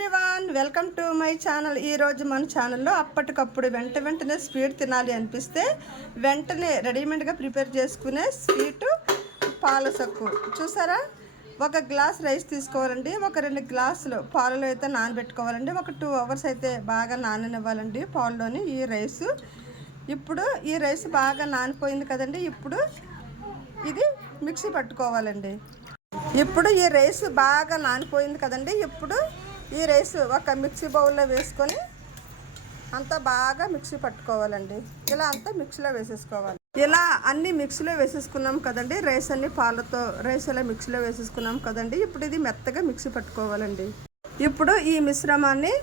Everyone, welcome to my channel. ఈరోజు మన ఛానల్లో అప్పటికప్పుడు వెంటనే స్వీట్ తినాలి అనిపిస్తే వెంటనే రెడీమేడ్గా ప్రిపేర్ చేసుకునే స్వీటు పాలసొక్కు. చూసారా, ఒక గ్లాస్ రైస్ తీసుకోవాలండి. ఒక 2 గ్లాసులు పాలలో అయితే నానబెట్టుకోవాలండి. ఒక 2 అవర్స్ అయితే బాగా నాననివ్వాలండి పాలలోని ఈ రైసు. ఇప్పుడు ఈ రైస్ బాగా నానిపోయింది కదండి. ఇప్పుడు ఇది మిక్సీ పట్టుకోవాలండి. ఇప్పుడు ఈ రైస్ బాగా నానిపోయింది కదండి. ఇప్పుడు ఈ రైస్ ఒక మిక్సీ బౌల్లో వేసుకొని అంతా బాగా మిక్సీ పట్టుకోవాలండి. ఇలా అంతా మిక్సీలో వేసేసుకోవాలి. ఇలా అన్ని మిక్సీలో వేసేసుకున్నాం కదండి. రైస్ అన్ని పాలతో రైస్ ఇలా మిక్సీలో వేసేసుకున్నాం కదండి. ఇప్పుడు ఇది మెత్తగా మిక్సీ పట్టుకోవాలండి. ఇప్పుడు ఈ మిశ్రమాన్ని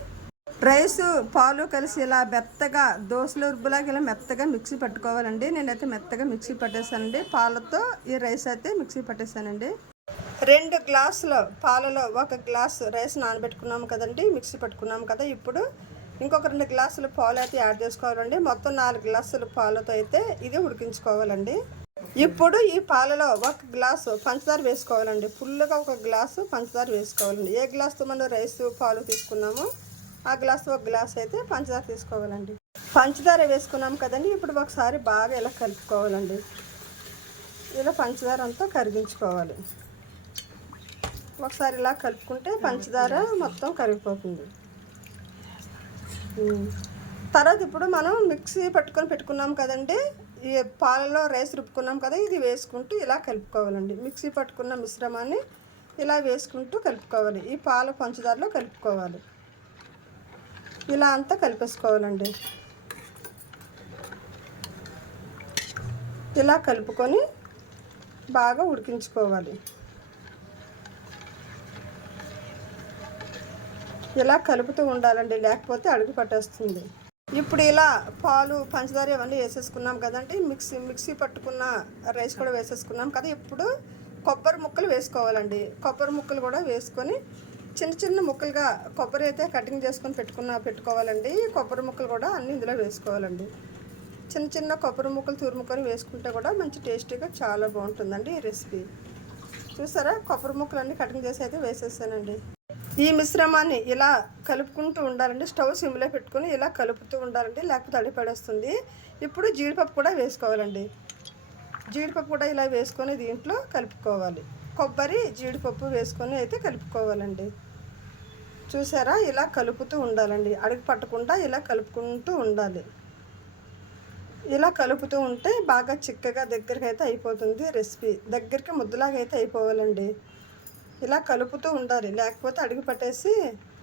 రైసు పాలు కలిసి ఇలా మెత్తగా దోశల ఉరుబ్బులాగా ఇలా మెత్తగా మిక్సీ పట్టుకోవాలండి. నేనైతే మెత్తగా మిక్సీ పట్టేసానండి. పాలతో ఈ రైస్ అయితే మిక్సీ పట్టేసానండి. 2 గ్లాసుల పాలలో 1 గ్లాసు రైస్ నానబెట్టుకున్నాము కదండి, మిక్సీ పట్టుకున్నాము కదా. ఇప్పుడు ఇంకొక 2 గ్లాసుల పాలు అయితే యాడ్ చేసుకోవాలండి. మొత్తం 4 గ్లాసుల పాలతో అయితే ఇది ఉడికించుకోవాలండి. ఇప్పుడు ఈ పాలలో 1 గ్లాసు పంచదార వేసుకోవాలండి. ఫుల్గా 1 గ్లాసు పంచదార వేసుకోవాలండి. ఏ గ్లాసుతో మనం రైస్ పాలు తీసుకున్నామో ఆ గ్లాసు 1 గ్లాస్ అయితే పంచదార తీసుకోవాలండి. పంచదార వేసుకున్నాం కదండి. ఇప్పుడు ఒకసారి బాగా ఇలా కలుపుకోవాలండి. ఇలా పంచదార అంతా కరిగించుకోవాలి. ఒకసారి ఇలా కలుపుకుంటే పంచదార మొత్తం కరిగిపోతుంది. తర్వాత ఇప్పుడు మనం మిక్సీ పెట్టుకున్నాం కదండి. ఈ పాలలో రైస్ రుబ్బుకున్నాం కదా, ఇది వేసుకుంటూ ఇలా కలుపుకోవాలండి. మిక్సీ పట్టుకున్న మిశ్రమాన్ని ఇలా వేసుకుంటూ కలుపుకోవాలి. ఈ పాల పంచదారలో కలుపుకోవాలి. ఇలా అంతా కలిపేసుకోవాలండి. ఇలా కలుపుకొని బాగా ఉడికించుకోవాలి. ఇలా కలుపుతూ ఉండాలండి, లేకపోతే అడుగు పట్టేస్తుంది. ఇప్పుడు ఇలా పాలు పంచదార ఇవన్నీ వేసేసుకున్నాం కదండి. మిక్సీ పట్టుకున్న రైస్ కూడా వేసేసుకున్నాం కదా. ఇప్పుడు కొబ్బరి ముక్కలు వేసుకోవాలండి. కొబ్బరి ముక్కలు కూడా వేసుకొని చిన్న ముక్కలుగా కొబ్బరి అయితే కటింగ్ చేసుకొని పెట్టుకోవాలండి. కొబ్బరి ముక్కలు కూడా అన్నీ ఇందులో వేసుకోవాలండి. చిన్న కొబ్బరి ముక్కలు తురుముకొని వేసుకుంటే కూడా మంచి టేస్టీగా చాలా బాగుంటుందండి ఈ రెసిపీ. చూసారా, కొబ్బరి ముక్కలు అన్నీ కటింగ్ చేసి అయితే వేసేసానండి. ఈ మిశ్రమాన్ని ఇలా కలుపుకుంటూ ఉండాలండి. స్టవ్ సిమ్లో పెట్టుకొని ఇలా కలుపుతూ ఉండాలండి, లేకపోతే అడిపడేస్తుంది. ఇప్పుడు జీడిపప్పు కూడా వేసుకోవాలండి. జీడిపప్పు కూడా ఇలా వేసుకొని దీంట్లో కలుపుకోవాలి. కొబ్బరి జీడిపప్పు వేసుకొని అయితే కలుపుకోవాలండి. చూసారా, ఇలా కలుపుతూ ఉండాలండి. అడుగు పట్టకుండా ఇలా కలుపుకుంటూ ఉండాలి. ఇలా కలుపుతూ ఉంటే బాగా చిక్కగా దగ్గరికి అయితే అయిపోతుంది రెసిపీ. దగ్గరికి ముద్దలాగా అయితే అయిపోవాలండి. ఇలా కలుపుతూ ఉండాలి, లేకపోతే అడుగు పట్టేసి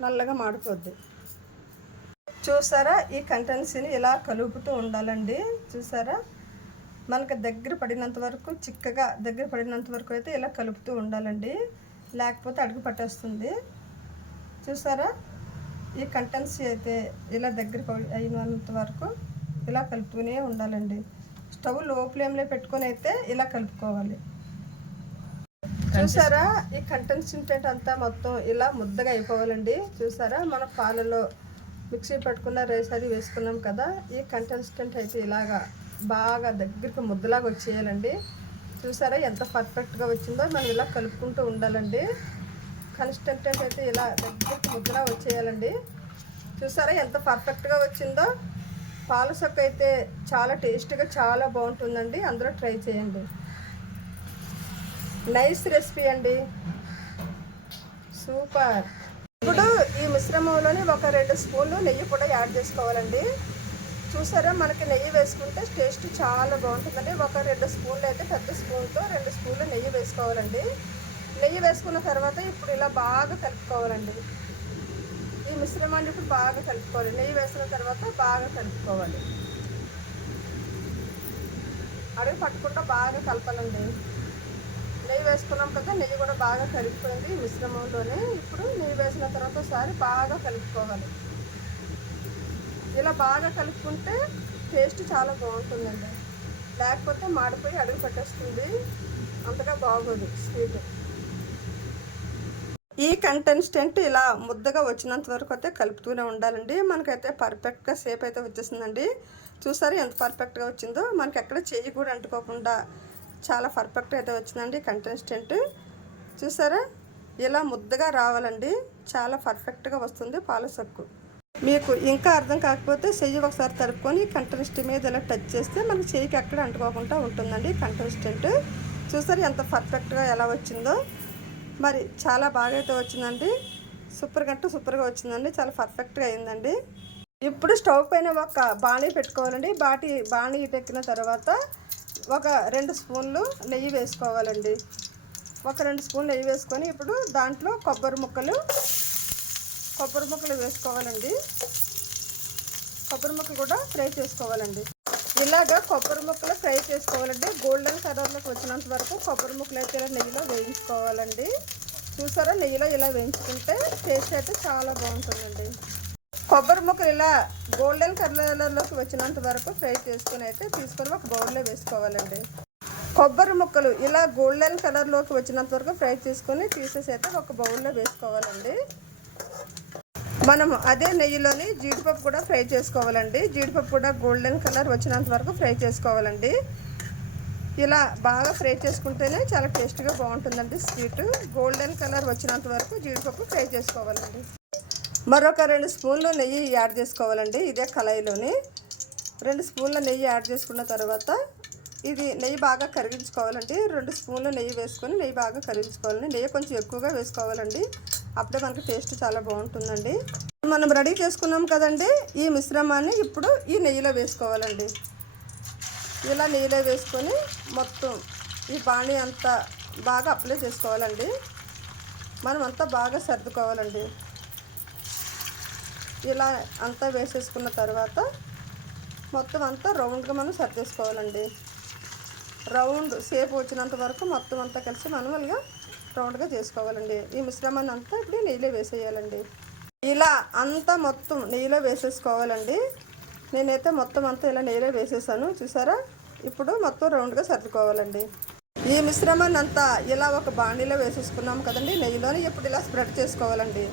నల్లగా మాడిపోద్ది. చూసారా, ఈ కంటెన్సీని ఇలా కలుపుతూ ఉండాలండి. చూసారా, మనకు దగ్గర పడినంత వరకు చిక్కగా దగ్గర పడినంత వరకు అయితే ఇలా కలుపుతూ ఉండాలండి, లేకపోతే అడుగు పట్టేస్తుంది. చూసారా, ఈ కంటెన్సీ అయితే ఇలా దగ్గర అయినంత వరకు ఇలా కలుపుతూనే ఉండాలండి. స్టవ్ లో ఫ్లేమ్లో పెట్టుకొని అయితే ఇలా కలుపుకోవాలి. చూసారా, ఈ కంటెన్సెంట్ అంతా మొత్తం ఇలా ముద్దగా అయిపోవాలండి. చూసారా, మన పాలలో మిక్సీ పట్టుకున్న రైస్ అది వేసుకున్నాం కదా, ఈ కంటెన్సెంట్ అయితే ఇలాగా బాగా దగ్గరికి ముద్దలాగా వచ్చేయాలండి. చూసారా ఎంత పర్ఫెక్ట్గా వచ్చిందో. మనం ఇలా కలుపుకుంటూ ఉండాలండి. కన్సిస్టెంట్ అయితే ఇలా దగ్గరికి ముద్దలా వచ్చేయాలండి. చూసారా ఎంత పర్ఫెక్ట్గా వచ్చిందో. పాలసొక్క అయితే చాలా టేస్టీగా చాలా బాగుంటుందండి. అందరూ ట్రై చేయండి. నైస్ రెసిపీ అండి, సూపర్. ఇప్పుడు ఈ మిశ్రమంలోని ఒక 2 స్పూన్లు నెయ్యి కూడా యాడ్ చేసుకోవాలండి. చూసారా, మనకి నెయ్యి వేసుకుంటే టేస్ట్ చాలా బాగుంటుందండి. ఒక 2 స్పూన్లు అయితే పెద్ద స్పూన్తో 2 స్పూన్లు నెయ్యి వేసుకోవాలండి. నెయ్యి వేసుకున్న తర్వాత ఇప్పుడు ఇలా బాగా కలుపుకోవాలండి. ఈ మిశ్రమాన్ని ఇప్పుడు బాగా కలుపుకోవాలి. నెయ్యి వేసిన తర్వాత బాగా కలుపుకోవాలి. అడుగు పట్టకుండా బాగా కలపాలండి. నెయ్యి వేసుకున్నాం కదా, నెయ్యి కూడా బాగా కలిపిపోయింది మిశ్రమంలోనే. ఇప్పుడు నెయ్యి వేసిన తర్వాత ఒకసారి బాగా కలుపుకోవాలి. ఇలా బాగా కలుపుకుంటే టేస్ట్ చాలా బాగుంటుందండి, లేకపోతే మాడిపోయి అడుగు పట్టేస్తుంది, అంతగా బాగోదు స్వీట్. ఈ కంటెన్స్టెంట్ ఇలా ముద్దగా వచ్చినంత వరకు అయితే కలుపుతూనే ఉండాలండి. మనకైతే పర్ఫెక్ట్గా షేప్ అయితే వచ్చేసిందండి. చూసారు ఎంత పర్ఫెక్ట్గా వచ్చిందో. మనకి ఎక్కడ చెయ్యి కూడా అంటుకోకుండా చాలా పర్ఫెక్ట్గా అయితే వచ్చిందండి కంటెన్స్టెంట్. చూసారా, ఇలా ముద్దగా రావాలండి. చాలా పర్ఫెక్ట్గా వస్తుంది పాలసొక్కు. మీకు ఇంకా అర్థం కాకపోతే చెయ్యి ఒకసారి తడుపుకొని కంటెస్ట్ మీద ఇలా టచ్ చేస్తే మనకి చెయ్యికి ఎక్కడ అంటుకోకుండా ఉంటుందండి కంటెస్టెంట్. చూసారు ఎంత పర్ఫెక్ట్గా ఎలా వచ్చిందో. మరి చాలా బాగా అయితే వచ్చిందండి. సూపర్గా వచ్చిందండి. చాలా పర్ఫెక్ట్గా అయిందండి. ఇప్పుడు స్టవ్ పైన ఒక బాణీ పెట్టుకోవాలండి. బాణీ పెట్టిన తర్వాత ఒక 2 స్పూన్లు నెయ్యి వేసుకోవాలండి. ఒక 2 స్పూన్లు నెయ్యి వేసుకొని ఇప్పుడు దాంట్లో కొబ్బరి ముక్కలు వేసుకోవాలండి. కొబ్బరి ముక్కలు కూడా ఫ్రై చేసుకోవాలండి. ఇలాగా కొబ్బరి ముక్కలు ఫ్రై చేసుకోవాలండి. గోల్డెన్ కలర్లోకి వచ్చినంత వరకు కొబ్బరి ముక్కలు అయితే ఇలా నెయ్యిలో వేయించుకోవాలండి. చూసారా, నెయ్యిలో ఇలా వేయించుకుంటే టేస్ట్ అయితే చాలా బాగుంటుందండి. కొబ్బరి ముక్కలు ఇలా గోల్డెన్ కలర్లోకి వచ్చినంత వరకు ఫ్రై చేసుకుని అయితే తీసుకొని ఒక బౌల్లో వేసుకోవాలండి. కొబ్బరి ముక్కలు ఇలా గోల్డెన్ కలర్లోకి వచ్చినంత వరకు ఫ్రై చేసుకొని తీసేసి అయితే ఒక బౌల్లో వేసుకోవాలండి. మనం అదే నెయ్యిలోని జీడిపప్పు కూడా ఫ్రై చేసుకోవాలండి. జీడిపప్పు కూడా గోల్డెన్ కలర్ వచ్చినంత వరకు ఫ్రై చేసుకోవాలండి. ఇలా బాగా ఫ్రై చేసుకుంటేనే చాలా టేస్ట్గా బాగుంటుందండి స్వీట్. గోల్డెన్ కలర్ వచ్చినంత వరకు జీడిపప్పు ఫ్రై చేసుకోవాలండి. మరొక 2 స్పూన్లు నెయ్యి యాడ్ చేసుకోవాలండి. ఇదే కళాయిలోని 2 స్పూన్ల నెయ్యి యాడ్ చేసుకున్న తర్వాత ఇది నెయ్యి బాగా కరిగించుకోవాలండి. 2 స్పూన్లు నెయ్యి వేసుకొని నెయ్యి బాగా కరిగించుకోవాలండి. నెయ్యి కొంచెం ఎక్కువగా వేసుకోవాలండి. అప్పుడే మనకి టేస్ట్ చాలా బాగుంటుందండి. మనం రెడీ చేసుకున్నాం కదండి, ఈ మిశ్రమాన్ని ఇప్పుడు ఈ నెయ్యిలో వేసుకోవాలండి. ఇలా నెయ్యిలో వేసుకొని మొత్తం ఈ బాణీ అంతా బాగా అప్లై చేసుకోవాలండి. మనం అంతా బాగా సర్దుకోవాలండి. ఇలా అంతా వేసేసుకున్న తర్వాత మొత్తం అంతా రౌండ్గా మనం సర్దేసుకోవాలండి. రౌండ్ షేప్ వచ్చినంత వరకు మొత్తం అంతా కలిసి మనమల్గా రౌండ్గా చేసుకోవాలండి. ఈ మిశ్రమాన్ని అంతా ఇప్పుడు నెయ్యిలో వేసేయాలండి. ఇలా అంతా మొత్తం నెయ్యిలో వేసేసుకోవాలండి. నేనైతే మొత్తం అంతా ఇలా నెయ్యిలో వేసేసాను. చూసారా, ఇప్పుడు మొత్తం రౌండ్గా సర్దుకోవాలండి. ఈ మిశ్రమాన్ని అంతా ఇలా ఒక బాణీలో వేసేసుకున్నాం కదండి నెయ్యిలోని. ఇప్పుడు ఇలా స్ప్రెడ్ చేసుకోవాలండి.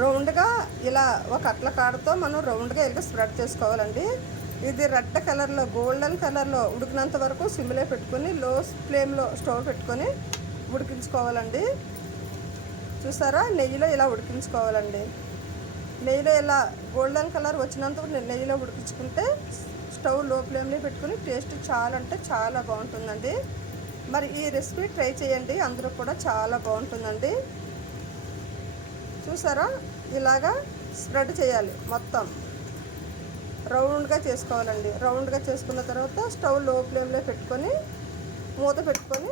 రౌండ్గా ఇలా ఒక అట్ల కాడతో మనం రౌండ్గా ఇలా స్ప్రెడ్ చేసుకోవాలండి. ఇది రెడ్ కలర్లో గోల్డెన్ కలర్లో ఉడికినంత వరకు సిమ్లో పెట్టుకొని లో ఫ్లేమ్లో స్టవ్ పెట్టుకొని ఉడికించుకోవాలండి. చూసారా, నెయ్యిలో ఇలా ఉడికించుకోవాలండి. నెయ్యిలో ఇలా గోల్డెన్ కలర్ వచ్చినంత నెయ్యిలో ఉడికించుకుంటే స్టవ్ లో ఫ్లేమ్లో పెట్టుకొని టేస్ట్ చాలా అంటే చాలా బాగుంటుందండి. మరి ఈ రెసిపీ ట్రై చేయండి, అందరూ కూడా చాలా బాగుంటుందండి. చూసారా, ఇలాగా స్ప్రెడ్ చేయాలి. మొత్తం రౌండ్గా చేసుకోవాలండి. రౌండ్గా చేసుకున్న తర్వాత స్టవ్ లో ఫ్లేమ్లో పెట్టుకొని మూత పెట్టుకొని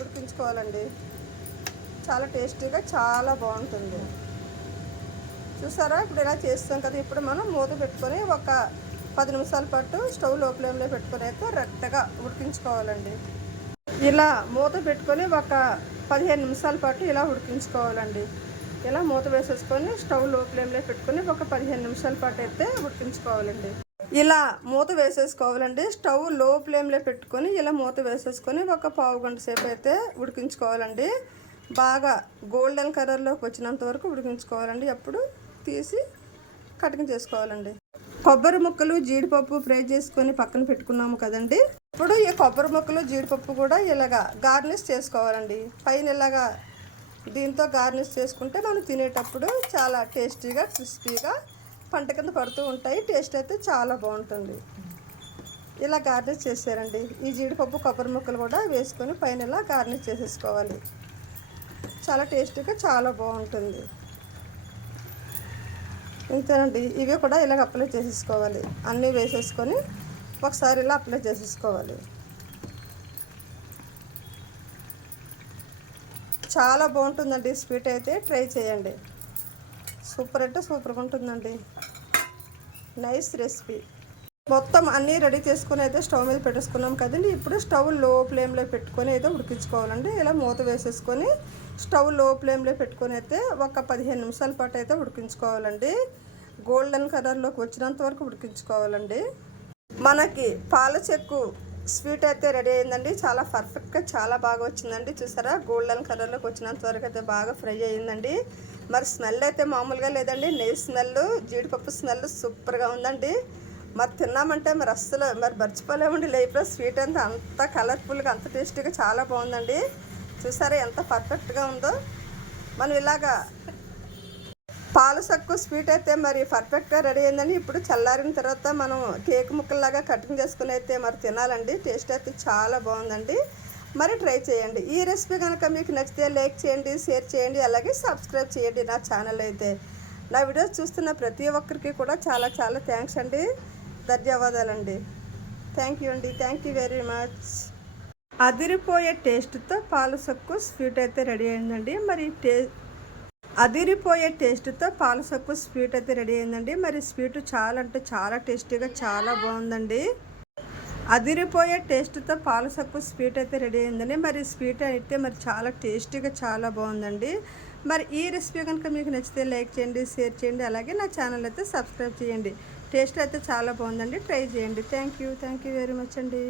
ఉడికించుకోవాలండి. చాలా టేస్టీగా చాలా బాగుంటుంది. చూసారా, ఇప్పుడు ఇలా చేస్తాం కదా, ఇప్పుడు మనం మూత పెట్టుకొని ఒక 10 నిమిషాల పాటు స్టవ్ లో ఫ్లేమ్లో పెట్టుకొని అయితే రెడ్గా ఉడికించుకోవాలండి. ఇలా మూత పెట్టుకొని ఒక 15 నిమిషాల పాటు ఇలా ఉడికించుకోవాలండి. ఇలా మూత వేసేసుకొని స్టవ్ లో ఫ్లేమ్లో పెట్టుకొని ఒక 15 నిమిషాల పాటు అయితే ఉడికించుకోవాలండి. ఇలా మూత వేసేసుకోవాలండి. స్టవ్ లో ఫ్లేమ్లో పెట్టుకొని ఇలా మూత వేసేసుకొని ఒక పావు గంట సేపు అయితే ఉడికించుకోవాలండి. బాగా గోల్డెన్ కలర్లోకి వచ్చినంత వరకు ఉడికించుకోవాలండి. అప్పుడు తీసి కటింగ్ చేసుకోవాలండి. కొబ్బరి ముక్కలు జీడిపప్పు ఫ్రై చేసుకొని పక్కన పెట్టుకున్నాము కదండి. ఇప్పుడు ఈ కొబ్బరి ముక్కలు జీడిపప్పు కూడా ఇలాగా గార్నిష్ చేసుకోవాలండి. పైన ఇలాగా దీంతో గార్నిష్ చేసుకుంటే మనం తినేటప్పుడు చాలా టేస్టీగా క్రిస్పీగా పంట కింద పడుతూ ఉంటాయి. టేస్ట్ అయితే చాలా బాగుంటుంది. ఇలా గార్నిష్ చేసారండి. ఈ జీడిపప్పు కొబ్బరి ముక్కలు కూడా వేసుకొని పైన ఇలా గార్నిష్ చేసేసుకోవాలి. చాలా టేస్టీగా చాలా బాగుంటుంది. ఇంతేనండి, ఇవి కూడా ఇలాగ అప్లై చేసేసుకోవాలి. అన్నీ వేసేసుకొని ఒకసారి ఇలా అప్లై చేసేసుకోవాలి. చాలా బాగుంటుందండి స్వీట్ అయితే, ట్రై చేయండి. సూపర్ అంటే సూపర్గా ఉంటుందండి. Nice recipe. మొత్తం అన్నీ రెడీ చేసుకొని అయితే స్టవ్ మీద పెట్టేసుకున్నాం కదండి. ఇప్పుడు స్టవ్ లో ఫ్లేమ్లో పెట్టుకొని అయితే ఉడికించుకోవాలండి. ఇలా మూత వేసేసుకొని స్టవ్ లో ఫ్లేమ్లో పెట్టుకొని అయితే ఒక 15 నిమిషాల పాటు అయితే ఉడికించుకోవాలండి. గోల్డెన్ కలర్లోకి వచ్చినంత వరకు ఉడికించుకోవాలండి. మనకి పాల చెక్కు స్వీట్ అయితే రెడీ అయిందండి. చాలా పర్ఫెక్ట్గా చాలా బాగా వచ్చిందండి. చూసారా, గోల్డెన్ కలర్లోకి వచ్చినంత వరకు అయితే బాగా ఫ్రై అయ్యిందండి. మరి స్మెల్ అయితే మామూలుగా లేదండి. నెయ్యి స్మెల్, జీడిపప్పు స్మెల్ సూపర్గా ఉందండి. మరి తిన్నామంటే మరి అస్సలు మరి మర్చిపోలేమండి లైఫ్లో. స్వీట్ అంత కలర్ఫుల్గా అంత టేస్టీగా చాలా బాగుందండి. చూసారా ఎంత పర్ఫెక్ట్గా ఉందో. మనం ఇలాగా పాల సక్కు స్వీట్ అయితే మరి పర్ఫెక్ట్గా రెడీ అయిందని ఇప్పుడు చల్లారిన తర్వాత మనం కేక్ ముక్కల్లాగా కటింగ్ చేసుకుని అయితే మరి తినాలండి. టేస్ట్ అయితే చాలా బాగుందండి. మరి ట్రై చేయండి. ఈ రెసిపీ కనుక మీకు నచ్చితే లైక్ చేయండి, షేర్ చేయండి, అలాగే సబ్స్క్రైబ్ చేయండి నా ఛానల్ అయితే. నా వీడియోస్ చూస్తున్న ప్రతి ఒక్కరికి కూడా చాలా చాలా థ్యాంక్స్ అండి. ధన్యవాదాలండి. థ్యాంక్ యూ అండి. Thank you very much. అదిరిపోయే టేస్ట్తో పాల సక్కు స్వీట్ అయితే రెడీ అయిందండి. మరి అదిరిపోయే టేస్ట్తో పాల సక్కు స్వీట్ అయితే రెడీ అయిందండి. మరి స్వీట్ చాలా అంటే చాలా టేస్టీగా చాలా బాగుందండి. అదిరిపోయే టేస్ట్తో పాల సక్కు స్వీట్ అయితే రెడీ అయిందండి. మరి స్వీట్ అయితే మరి చాలా టేస్టీగా చాలా బాగుందండి. మరి ఈ రెసిపీ కనుక మీకు నచ్చితే లైక్ చేయండి, షేర్ చేయండి, అలాగే నా ఛానల్ అయితే సబ్స్క్రైబ్ చేయండి. టేస్ట్ అయితే చాలా బాగుందండి. ట్రై చేయండి. థ్యాంక్ యూ వెరీ మచ్ అండి.